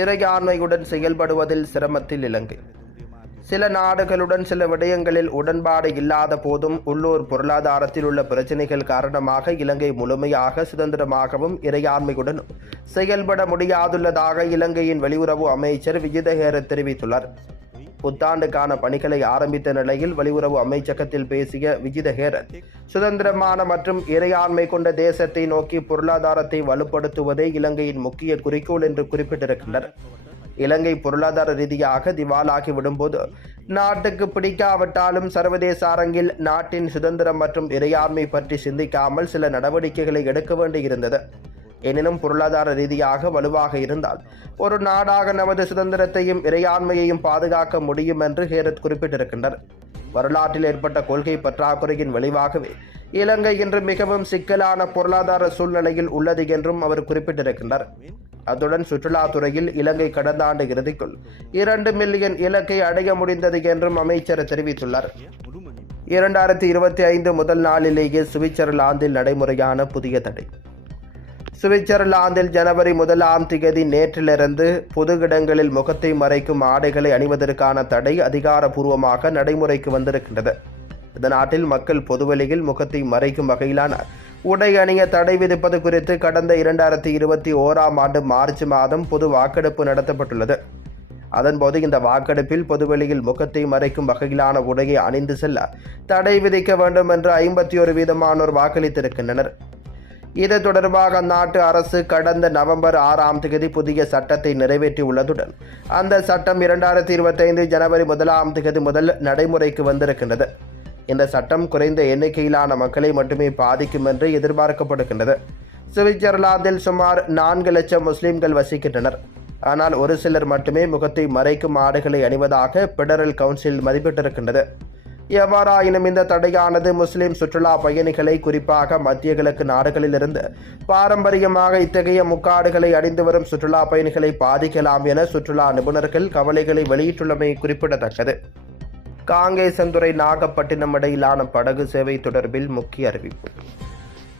இறையாண்மையுடன் செயல்படுவதில் சிரமத்தில் இலங்கை. சில நாடுகளுடன் சில விடயங்களில் உடன்பாடு இல்லாத போதும் உள்ளூர் பொருளாதாரத்தில் உள்ள பிரச்சினைகள் காரணமாக இலங்கை முழுமையாக சுதந்திரமாகவும் இறையாண்மையுடனும் செயல்பட முடியாதுள்ளதாக இலங்கையின் வெளியுறவு அமைச்சர் விஜித ஹேரத் தெரிவித்துள்ளார். புத்தாண்டுக்கான பணிகளை ஆரம்பித்த நிலையில் வெளியுறவு அமைச்சகத்தில் பேசிய விஜித ஹேரத், சுதந்திரமான மற்றும் இறையாண்மை கொண்ட தேசத்தை நோக்கி பொருளாதாரத்தை வலுப்படுத்துவதே இலங்கையின் முக்கிய குறிக்கோள் என்று குறிப்பிட்டிருக்கின்றனர். இலங்கை பொருளாதார ரீதியாக திவாலாகி விடும்போது நாட்டுக்கு பிடிக்காவிட்டாலும் சர்வதேச அரங்கில் நாட்டின் சுதந்திரம் மற்றும் இறையாண்மை பற்றி சிந்திக்காமல் சில நடவடிக்கைகளை எடுக்க வேண்டியிருந்தது. எனினும் பொருளாதார ரீதியாக வலுவாக இருந்தால் ஒரு நாடாக நமது சுதந்திரத்தையும் இறையாண்மையையும் பாதுகாக்க முடியும் என்று ஹேரத் குறிப்பிட்டிருக்கின்றனர். வரலாற்றில் ஏற்பட்ட கொள்கை பற்றாக்குறையின் விளைவாகவே இலங்கை இன்று மிகவும் சிக்கலான பொருளாதார சூழ்நிலையில் உள்ளது என்றும் அவர் குறிப்பிட்டிருக்கின்றார். அத்துடன் சுற்றுலாத்துறையில் இலங்கை கடந்த ஆண்டு இறுதிக்குள் 2 மில்லியன் இலக்கை அடைய முடிந்தது என்றும் அமைச்சர் தெரிவித்துள்ளார். 2025 முதல் நாளிலேயே சுவிட்சர்லாந்தில் நடைமுறையான புதிய தடை. சுவிட்சர்லாந்தில் ஜனவரி 1ஆம் தேதி நேற்றிலிருந்து பொது இடங்களில் முகத்தை மறைக்கும் ஆடைகளை அணிவதற்கான தடை அதிகாரப்பூர்வமாக நடைமுறைக்கு வந்திருக்கின்றது. இந்த நாட்டில் மக்கள் பொதுவெளியில் முகத்தை மறைக்கும் வகையிலான உடை அணிய தடை விதிப்பது குறித்து கடந்த 2021ஆம் ஆண்டு மார்ச் மாதம் பொது வாக்கெடுப்பு நடத்தப்பட்டுள்ளது. அதன்போது இந்த வாக்கெடுப்பில் பொதுவெளியில் முகத்தை மறைக்கும் வகையிலான உடையை அணிந்து செல்ல தடை விதிக்க வேண்டும் என்று 51% வாக்களித்திருக்கின்றனர். இது தொடர்பாக அந்நாட்டு அரசு கடந்த நவம்பர் 6ஆம் தேதி புதிய சட்டத்தை நிறைவேற்றியுள்ளதுடன் அந்த சட்டம் 2025 ஜனவரி 1ஆம் தேதி முதல் நடைமுறைக்கு வந்திருக்கின்றது. இந்த சட்டம் குறைந்த எண்ணிக்கையிலான மக்களை மட்டுமே பாதிக்கும் என்று எதிர்பார்க்கப்படுகின்றது. சுவிட்சர்லாந்தில் சுமார் 4 லட்சம் முஸ்லிம்கள் வசிக்கின்றனர். ஆனால் ஒரு சிலர் மட்டுமே முகத்தை மறைக்கும் ஆடைகளை அணிவதாக பெடரல் கவுன்சில் மதிப்பிட்டிருக்கின்றது. எவ்வாறாயினும் இந்த தடையானது முஸ்லிம் சுற்றுலா பயணிகளை, குறிப்பாக மத்திய கிழக்கு நாடுகளிலிருந்து பாரம்பரியமாக இத்தகைய முக்காடுகளை அணிந்து வரும் சுற்றுலா பயணிகளை பாதிக்கலாம் என சுற்றுலா நிபுணர்கள் கவலைகளை வெளியிட்டுள்ளமை குறிப்பிடத்தக்கது. காங்கேசன்துறை நாகப்பட்டினம் இடையிலான படகு சேவை தொடர்பில் முக்கிய அறிவிப்பு.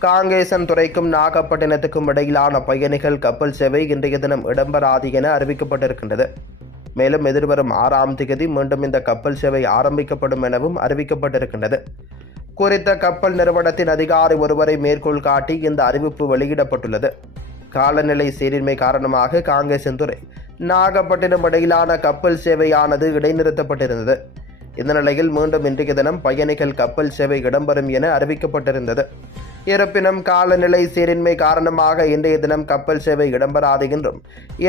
காங்கேசன்துறைக்கும் நாகப்பட்டினத்துக்கும் இடையிலான பயணிகள் கப்பல் சேவை இன்றைய தினம் இடம்பெறாது என அறிவிக்கப்பட்டிருக்கின்றது. மேலும் எதிர்வரும் 6ஆம் தேதி மீண்டும் இந்த கப்பல் சேவை ஆரம்பிக்கப்படும் எனவும் அறிவிக்கப்பட்டிருக்கின்றது. குறித்த கப்பல் நிறுவனத்தின் அதிகாரி ஒருவரை மேற்கோள் காட்டி இந்த அறிவிப்பு வெளியிடப்பட்டுள்ளது. காலநிலை சீரின்மை காரணமாக காங்கேசன்துறை நாகப்பட்டினம் இடையிலான கப்பல் சேவையானது இடைநிறுத்தப்பட்டிருந்தது. இந்த நிலையில் மீண்டும் இன்றைய தினம் பயணிகள் கப்பல் சேவை இடம்பெறும் என அறிவிக்கப்பட்டிருந்தது. இருப்பினும் காலநிலை சீரின்மை காரணமாக இன்றைய தினம் கப்பல் சேவை இடம்பெறாது என்றும்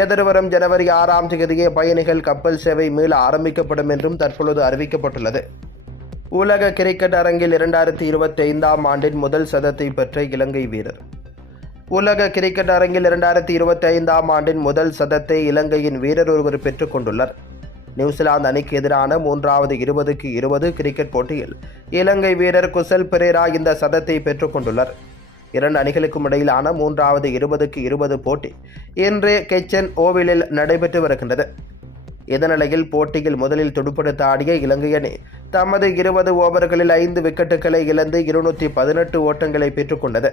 எதிர்வரும் ஜனவரி 6ஆம் தேதியே பயணிகள் கப்பல் சேவை மீள ஆரம்பிக்கப்படும் என்றும் தற்பொழுது அறிவிக்கப்பட்டுள்ளது. உலக கிரிக்கெட் அரங்கில் 2025ஆம் ஆண்டின் முதல் சதத்தை பெற்ற இலங்கை வீரர். உலக கிரிக்கெட் அரங்கில் 2025ஆம் ஆண்டின் முதல் சதத்தை இலங்கையின் வீரர் ஒருவர் பெற்றுக் கொண்டுள்ளார். நியூசிலாந்து அணிக்கு எதிரான 3வது 20-20 கிரிக்கெட் போட்டியில் இலங்கை வீரர் குசல் பெரேரா இந்த சதத்தை பெற்றுக் கொண்டுள்ளார். 2 அணிகளுக்கும் இடையிலான 3வது 20-20 போட்டி இன்று கெச்சன் ஓவிலில் நடைபெற்று வருகின்றது. இதனிலையில் போட்டியில் முதலில் துடுப்படுத்த ஆடிய இலங்கை அணி தமது 20 ஓவர்களில் 5 விக்கெட்டுகளை இழந்து 218 ஓட்டங்களை பெற்றுக் கொண்டது.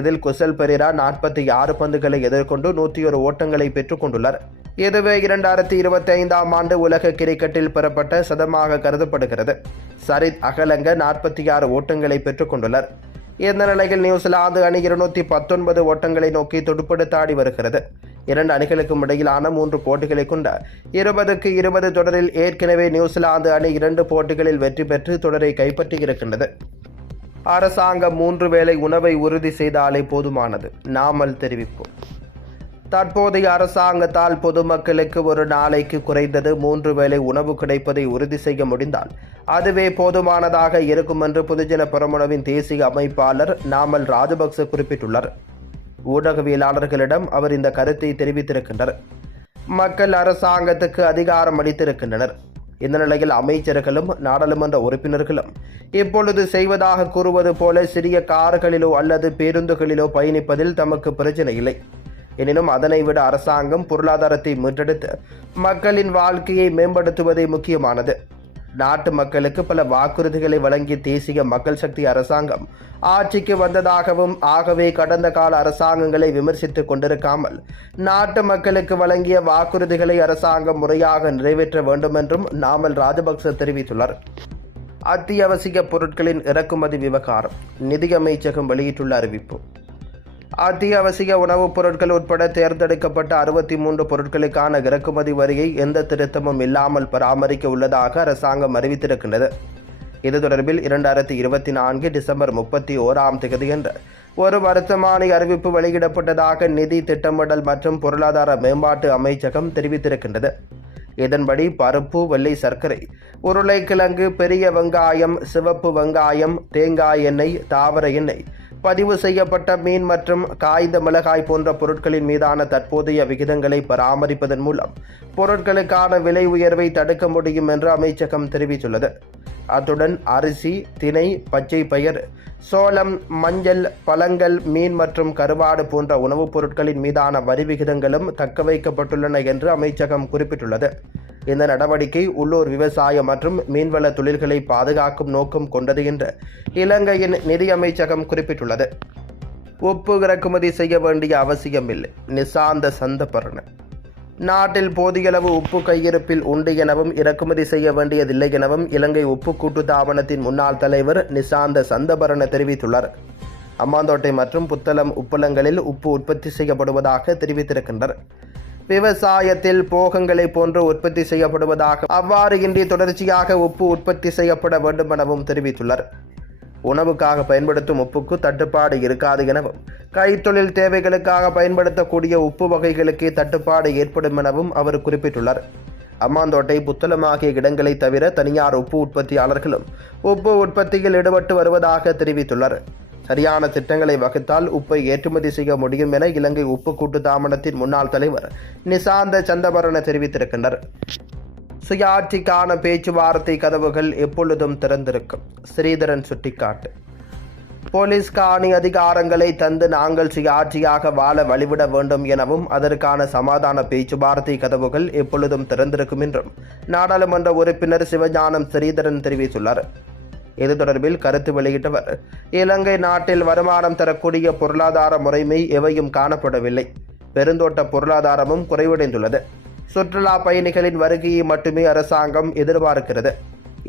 இதில் குசல் பெரேரா 46 பந்துகளை எதிர்கொண்டு 101 ஓட்டங்களை பெற்றுக் கொண்டுள்ளார். இதுவே 2025ஆம் ஆண்டு உலக கிரிக்கெட்டில் பெறப்பட்ட சதமாக கருதப்படுகிறது. சரித் அகலங்க 46 ஓட்டங்களை பெற்றுக் கொண்டுள்ளார். இந்த நிலையில் நியூசிலாந்து அணி 219 ஓட்டங்களை நோக்கி துடுப்படுத்தாடி வருகிறது. 2 அணிகளுக்கும் இடையிலான 3 போட்டிகளை கொண்ட 20-20 தொடரில் ஏற்கனவே நியூசிலாந்து அணி 2 போட்டிகளில் வெற்றி பெற்று தொடரை கைப்பற்றியிருக்கின்றது. அரசாங்கம் 3 வேளை உணவை உறுதி செய்தாலே போதுமானது, நாமல் தெரிவிப்பு. தற்போதைய அரசாங்கத்தால் பொதுமக்களுக்கு ஒரு நாளைக்கு குறைந்தது 3 வேளை உணவு கிடைப்பதை உறுதி செய்ய முடிந்தால் அதுவே போதுமானதாக இருக்கும் என்று பொதுஜன பெரமுனவின் தேசிய அமைப்பாளர் நாமல் ராஜபக்ச குறிப்பிட்டுள்ளார். ஊடகவியலாளர்களிடம் அவர் இந்த கருத்தை தெரிவித்திருக்கின்றனர். மக்கள் அரசாங்கத்துக்கு அதிகாரம் அளித்திருக்கின்றனர். இந்த நிலையில் அமைச்சர்களும் நாடாளுமன்ற உறுப்பினர்களும் இப்பொழுது செய்வதாக கூறுவது போல சிறிய கார்களிலோ அல்லது பேருந்துகளிலோ பயணிப்பதில் தமக்கு பிரச்சனை இல்லை. எனினும் அதனை விட அரசாங்கம் பொருளாதாரத்தை மீட்டெடுத்து மக்களின் வாழ்க்கையை மேம்படுத்துவதே முக்கியமானது. நாட்டு மக்களுக்கு பல வாக்குறுதிகளை வழங்கிய தேசிய மக்கள் சக்தி அரசாங்கம் ஆட்சிக்கு வந்ததாகவும், ஆகவே கடந்த கால அரசாங்கங்களை விமர்சித்துக் கொண்டிருக்காமல் நாட்டு மக்களுக்கு வழங்கிய வாக்குறுதிகளை அரசாங்கம் முறையாக நிறைவேற்ற வேண்டும் என்றும் நாமல் ராஜபக்ச தெரிவித்துள்ளார். அத்தியாவசிய பொருட்களின் இறக்குமதி விவகாரம் நிதியமைச்சகம் வெளியிட்டுள்ள அறிவிப்பு. அத்தியாவசிய உணவுப் பொருட்கள் உட்பட தேர்ந்தெடுக்கப்பட்ட 63 பொருட்களுக்கான இறக்குமதி வரியை எந்த திருத்தமும் இல்லாமல் பராமரிக்க உள்ளதாக அரசாங்கம் அறிவித்திருக்கின்றது. இது தொடர்பில் 2024 டிசம்பர் 31ஆம் தேதியன்று ஒரு வர்த்தமானி அறிவிப்பு வெளியிடப்பட்டதாக நிதி திட்டமிடல் மற்றும் பொருளாதார மேம்பாட்டு அமைச்சகம் தெரிவித்திருக்கின்றது. இதன்படி பருப்பு, வெள்ளை சர்க்கரை, உருளைக்கிழங்கு, பெரிய வெங்காயம், சிவப்பு வெங்காயம், தேங்காய் எண்ணெய், தாவர எண்ணெய், பதிவு செய்யப்பட்ட மீன் மற்றும் காய்ந்த மிளகாய் போன்ற பொருட்களின் மீதான தற்போதைய விகிதங்களை பராமரிப்பதன் மூலம் பொருட்களுக்கான விலை உயர்வை தடுக்க முடியும் என்று அமைச்சகம் தெரிவித்துள்ளது. அத்துடன் அரிசி, திணை, பச்சை பயிர், சோளம், மஞ்சள், பழங்கள், மீன் மற்றும் கருவாடு போன்ற உணவுப் பொருட்களின் மீதான வரி விகிதங்களும் தக்கவைக்கப்பட்டுள்ளன என்று அமைச்சகம் குறிப்பிட்டுள்ளது. இந்த நடவடிக்கை உள்ளூர் விவசாய மற்றும் மீன்வள தொழில்களை பாதுகாக்கும் நோக்கம் கொண்டது என்று இலங்கையின் நிதி அமைச்சகம் குறிப்பிட்டுள்ளது. உப்பு இறக்குமதி செய்ய வேண்டிய அவசியமில்லை. நிசாந்த சந்தபரண. நாட்டில் போதியளவு உப்பு கையிருப்பில் உண்டு எனவும் இறக்குமதி செய்ய வேண்டியதில்லை எனவும் இலங்கை உப்பு கூட்டுத்தாபனத்தின் முன்னாள் தலைவர் நிசாந்த சந்தபரண தெரிவித்துள்ளார். அம்மாந்தோட்டை மற்றும் புத்தளம் உப்பளங்களில் உப்பு உற்பத்தி செய்யப்படுவதாக தெரிவித்திருக்கின்றனர். விவசாயத்தில் போகங்களை போன்று உற்பத்தி செய்யப்படுவதாக, அவ்வாறு இன்றி தொடர்ச்சியாக உப்பு உற்பத்தி செய்யப்பட வேண்டும் எனவும் தெரிவித்துள்ளார். உணவுக்காக பயன்படுத்தும் உப்புக்கு தட்டுப்பாடு இருக்காது எனவும், கைத்தொழில் தேவைகளுக்காக பயன்படுத்தக்கூடிய உப்பு வகைகளுக்கே தட்டுப்பாடு ஏற்படும் எனவும் அவர் குறிப்பிட்டுள்ளார். அம்மாந்தோட்டை, புத்தளம் ஆகிய இடங்களை தவிர தனியார் உப்பு உற்பத்தியாளர்களும் உப்பு உற்பத்தியில் ஈடுபட்டு வருவதாக தெரிவித்துள்ளார். சரியான திட்டங்களை வகுத்தால் உப்பை ஏற்றுமதி செய்ய முடியும் என இலங்கை உப்பு கூட்டுத்தாபனத்தின் முன்னாள் தலைவர் நிசாந்த சந்தபரண தெரிவித்திருக்கின்றனர். சுயாட்சிக்கான பேச்சுவார்த்தை கதவுகள் எப்பொழுதும் திறந்திருக்கும். ஸ்ரீதரன் சுட்டிக்காட்டு. போலீஸ் காணி அதிகாரங்களை தந்து நாங்கள் சுயாட்சியாக வாழ வழிவிட வேண்டும் எனவும், அதற்கான சமாதான பேச்சுவார்த்தை கதவுகள் எப்பொழுதும் திறந்திருக்கும் என்றும் நாடாளுமன்ற உறுப்பினர் சிவஞானம் ஸ்ரீதரன் தெரிவித்துள்ளார். இது தொடர்பில் கருத்து வெளியிட்டவர், இலங்கை நாட்டில் வருமானம் தரக்கூடிய பொருளாதார முறைமை எவையும் காணப்படவில்லை. பெருந்தோட்ட பொருளாதாரமும் குறைவடைந்துள்ளது. சுற்றுலா பயணிகளின் வருகையை மட்டுமே அரசாங்கம் எதிர்பார்க்கிறது.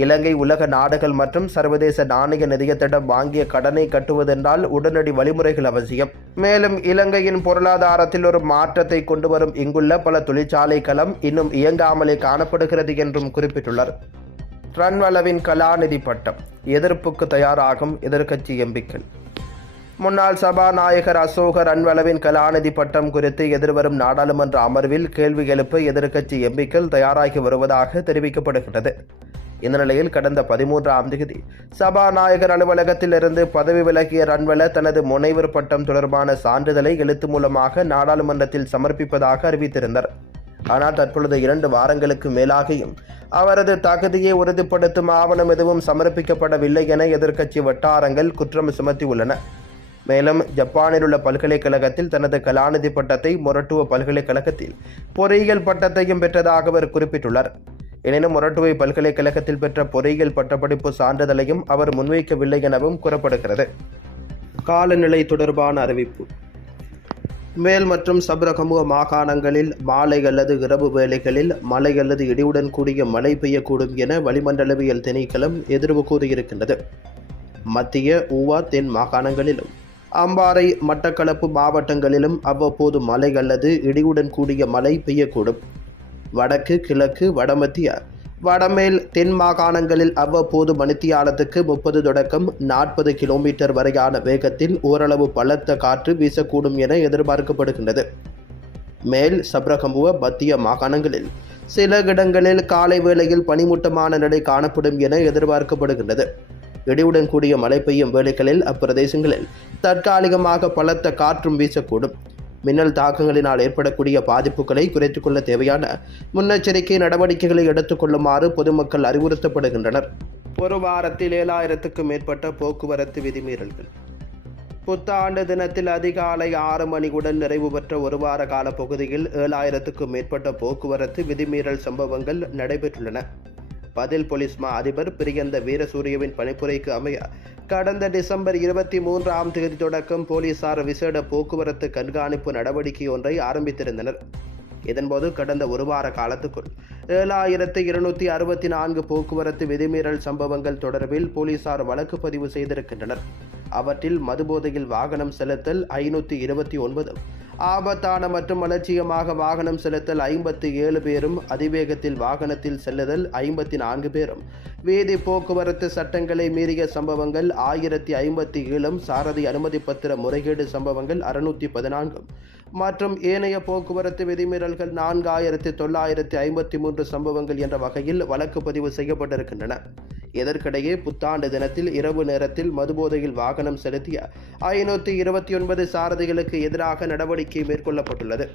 இலங்கை உலக நாடுகள் மற்றும் சர்வதேச நாணய நிதியத்திடம் வாங்கிய கடனை கட்டுவதென்றால் உடனடி வழிமுறைகள் அவசியம். மேலும் இலங்கையின் பொருளாதாரத்தில் ஒரு மாற்றத்தை கொண்டு வரும் இங்குள்ள பல தொழிற்சாலை களம் இன்னும் இயங்காமலே காணப்படுகிறது என்றும் குறிப்பிட்டுள்ளார். ரன்வளவின் கலாநிதி பட்டம் எதிர்ப்புக்கு தயாராகும் எதிர்க்கட்சி எம்பிக்கள். முன்னாள் சபாநாயகர் அசோக ரன்வளவின் கலாநிதி பட்டம் குறித்து எதிர்வரும் நாடாளுமன்ற அமர்வில் கேள்வி எழுப்ப எதிர்க்கட்சி எம்பிக்கள் தயாராகி வருவதாக தெரிவிக்கப்படுகிறது. இந்த நிலையில் கடந்த 13ஆம் தேதி சபாநாயகர் அலுவலகத்தில் இருந்து பதவி விலகிய ரன்வள தனது முனைவர் பட்டம் தொடர்பான சான்றிதழை எழுத்து மூலமாக நாடாளுமன்றத்தில் சமர்ப்பிப்பதாக அறிவித்திருந்தார். ஆனால் தற்பொழுது 2 வாரங்களுக்கு மேலாகியும் அவரது தகுதியை உறுதிப்படுத்தும் ஆவணம் எதுவும் சமர்ப்பிக்கப்படவில்லை என எதிர்க்கட்சி வட்டாரங்கள் குற்றம் சுமத்தியுள்ளன. மேலும் ஜப்பானில் உள்ள பல்கலைக்கழகத்தில் தனது கலாநிதி பட்டத்தை, மொரட்டுவ பல்கலைக்கழகத்தில் பொறியியல் பட்டத்தையும் பெற்றதாக அவர் குறிப்பிட்டுள்ளார். எனினும் மொரட்டுவை பல்கலைக்கழகத்தில் பெற்ற பொறியியல் பட்டப்படிப்பு சான்றிதழையும் அவர் முன்வைக்கவில்லை எனவும் கூறப்படுகிறது. காலநிலை தொடர்பான அறிவிப்பு. மேல் மற்றும் சப்ரகமுக மாகாணங்களில் மாலை அல்லது இரவு வேளைகளில் மழை அல்லது இடியுடன் கூடிய மழை பெய்யக்கூடும் என வளிமண்டலவியல் திணைக்களம் எதிர்வு கூறியிருக்கின்றது. மத்திய, ஊவா, தென் மாகாணங்களிலும் அம்பாறை, மட்டக்களப்பு மாவட்டங்களிலும் அவ்வப்போது மழை அல்லது இடியுடன் கூடிய மழை பெய்யக்கூடும். வடக்கு, கிழக்கு, வடமத்திய, வடமேல், தென் மாகாணங்களில் அவ்வப்போது மணித்தியாலத்துக்கு 30 தொடக்கம் 40 கிலோமீட்டர் வரையான வேகத்தில் ஓரளவு பலத்த காற்று வீசக்கூடும் என எதிர்பார்க்கப்படுகின்றது. மேல் சப்ரகமுவ, மத்திய மாகாணங்களில் சில இடங்களில் காலை வேளையில் பனிமூட்டமான நிலை காணப்படும் என எதிர்பார்க்கப்படுகின்றது. இடியுடன் கூடிய மழை பெய்யும் வேளைகளில் அப்பிரதேசங்களில் தற்காலிகமாக பலத்த காற்றும் வீசக்கூடும். மின்னல் தாக்கங்களினால் ஏற்படக்கூடிய பாதிப்புகளை குறைத்துக் கொள்ள தேவையான முன்னெச்சரிக்கை நடவடிக்கைகளை எடுத்துக் கொள்ளுமாறு பொதுமக்கள் அறிவுறுத்தப்படுகின்றனர். ஒரு வாரத்தில் 7000க்கும் மேற்பட்ட போக்குவரத்து விதிமீறல்கள். புத்தாண்டு தினத்தில் அதிகாலை 6 மணியுடன் நிறைவு பெற்ற ஒரு வார கால பகுதியில் 7000க்கும் மேற்பட்ட போக்குவரத்து விதிமீறல் சம்பவங்கள் நடைபெற்றுள்ளன. பதில் போலீஸ் மா அதிபர் பிரியந்த வீரசூரியவின் பணிப்புரைக்கு அமைய கடந்த டிசம்பர் 23ஆம் தேதி தொடக்கம் போலீசார் விசேட போக்குவரத்து கண்காணிப்பு நடவடிக்கை ஒன்றை ஆரம்பித்திருந்தனர். இதன்போது கடந்த ஒரு வார காலத்துக்குள் 7264 போக்குவரத்து விதிமீறல் சம்பவங்கள் தொடர்பில் போலீசார் வழக்கு பதிவு செய்திருக்கின்றனர். அவற்றில் மதுபோதையில் வாகனம் செலுத்தல் 529, ஆபத்தான மற்றும் அலட்சியமாக வாகனம் செலுத்தல் 57 பேரும், அதிவேகத்தில் வாகனத்தில் செல்லுதல் 54 பேரும், வீதி போக்குவரத்து சட்டங்களை மீறிய சம்பவங்கள் 1057, சாரதி அனுமதி பத்திர முறைகேடு சம்பவங்கள் 614 மற்றும் ஏனைய போக்குவரத்து விதிமீறல்கள் 4953 சம்பவங்கள் என்ற வகையில் வழக்கு பதிவு செய்யப்பட்டிருக்கின்றன. இதற்கிடையே புத்தாண்டு தினத்தில் இரவு நேரத்தில் மதுபோதையில் வாகனம் செலுத்திய 529 சாரதிகளுக்கு எதிராக நடவடிக்கை மேற்கொள்ளப்பட்டுள்ளது.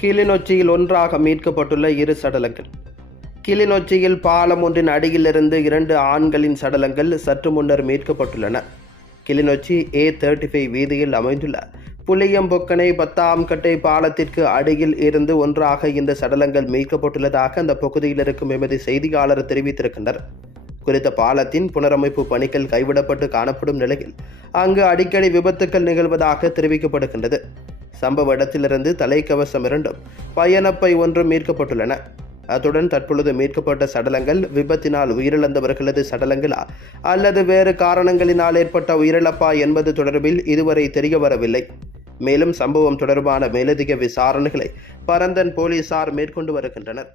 கிளிநொச்சியில் ஒன்றாக மீட்கப்பட்டுள்ள 2 சடலங்கள். கிளிநொச்சியில் பாலம் ஒன்றின் அடியிலிருந்து 2 ஆண்களின் சடலங்கள் சற்று முன்னர் மீட்கப்பட்டுள்ளன. கிளிநொச்சி A35 வீதியில் அமைந்துள்ள புளியம்பொக்கனை 10ஆம் கட்டை பாலத்திற்கு அடியில் இருந்து ஒன்றாக இந்த சடலங்கள் மீட்கப்பட்டுள்ளதாக அந்த பகுதியில் இருக்கும் எமது செய்தியாளர் தெரிவித்திருக்கின்றனர். குறித்த பாலத்தின் புனரமைப்பு பணிகள் கைவிடப்பட்டு காணப்படும் நிலையில் அங்கு அடிக்கடி விபத்துக்கள் நிகழ்வதாக தெரிவிக்கப்படுகின்றது. சம்பவ இடத்திலிருந்து தலைக்கவசம் 2, பயணப்பை 1 மீட்கப்பட்டுள்ளன. அத்துடன் தற்பொழுது மீட்கப்பட்ட சடலங்கள் விபத்தினால் உயிரிழந்தவர்களது சடலங்களா அல்லது வேறு காரணங்களினால் ஏற்பட்ட உயிரிழப்பா என்பது தொடர்பில் இதுவரை தெரியவரவில்லை. மேலும் சம்பவம் தொடர்பான மேலதிக விசாரணைகளை பரந்தன் போலீசார் மேற்கொண்டு வருகின்றனர்.